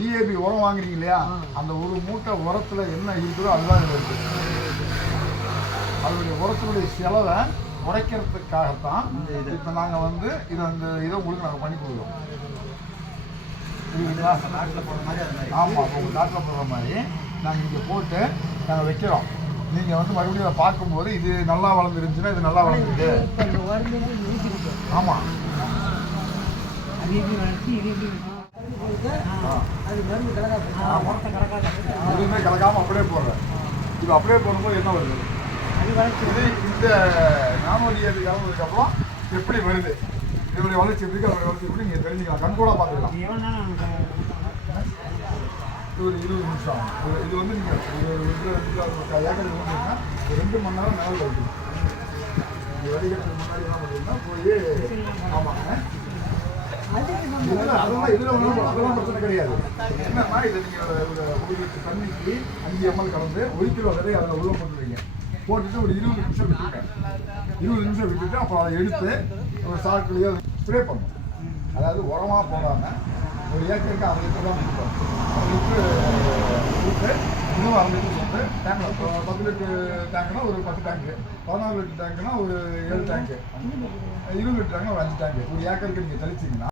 DAP உரம் வாங்குறீங்க இல்லையா, அந்த ஒரு மூட்டை உரத்துல என்ன இருக்குதோ அதுதான் இதில் இருக்குது. அதனுடைய உரத்தினுடைய செலவை குறைக்கிறதுக்காகத்தான் இப்போ நாங்கள் வந்து இதை உங்களுக்கு நாங்கள் பண்ணி கொடுக்குறோம். ஆமாம், உங்கள் நாட்டில் போடுற மாதிரி நாங்கள் இங்கே போட்டு நாங்கள் வைக்கிறோம். நீங்கள் வந்து மறுபடியும் அதை பார்க்கும்போது இது நல்லா வளர்ந்துருந்துச்சுன்னா இது நல்லா வளர்ந்துருக்கு. ஆமாம், எதுவுமே கலக்காமல் அப்படியே போடுறேன். இது அப்படியே போடும்போது என்ன வருது, இது இந்த நானோடிஏபி கலந்ததுக்கப்புறம் எப்படி வருது, இதனுடைய வளர்ச்சி எப்படி அதோடைய வளர்ச்சி எப்படி நீங்கள் தெரிஞ்சுக்கலாம், கண்கூட பார்த்துக்கலாம். இது ஒரு 20 நிமிஷம். இது வந்து நீங்கள் ஏக்கர் இருந்தீங்கன்னா 2 மணி நேரம் நிலவில் வைக்கணும். நீங்கள் வடிகட்டுறதுக்கு முன்னாடி என்ன பண்ணுறீங்கன்னா போய் ஆமாங்க அதெல்லாம் பிரச்சனை கிடையாது. என்னன்னா இதை நீங்கள் ஒரு தண்ணிக்கு 5 ml கலந்து 1 கிலோ விதையை அதில் உள்ள போட்டுருவீங்க. போட்டுட்டு ஒரு 20 நிமிஷம் விட்டுருங்க. 20 நிமிஷம் விட்டுட்டு அப்புறம் அதை எடுத்து ஒரு சாக்குலையோ ஸ்ப்ரே பண்ணணும். அதாவது உரமாக போடாமல் ஒரு ஏக்கருக்கு 1 லிட்டர் தான் கொடுப்போம். 1 லிட்டரு விட்டு இன்னும் 1 லிட்டர் வந்து டேங்கில் 10 லிட்டர் டேங்குனா ஒரு 10 டேங்கு, 14 லிட்டர் டேங்குனா ஒரு 7 டேங்கு, 20 லிட்டர் டேங்குனா ஒரு 5 டேங்கு ஒரு ஏக்கருக்கு நீங்கள் தெளிச்சிங்கன்னா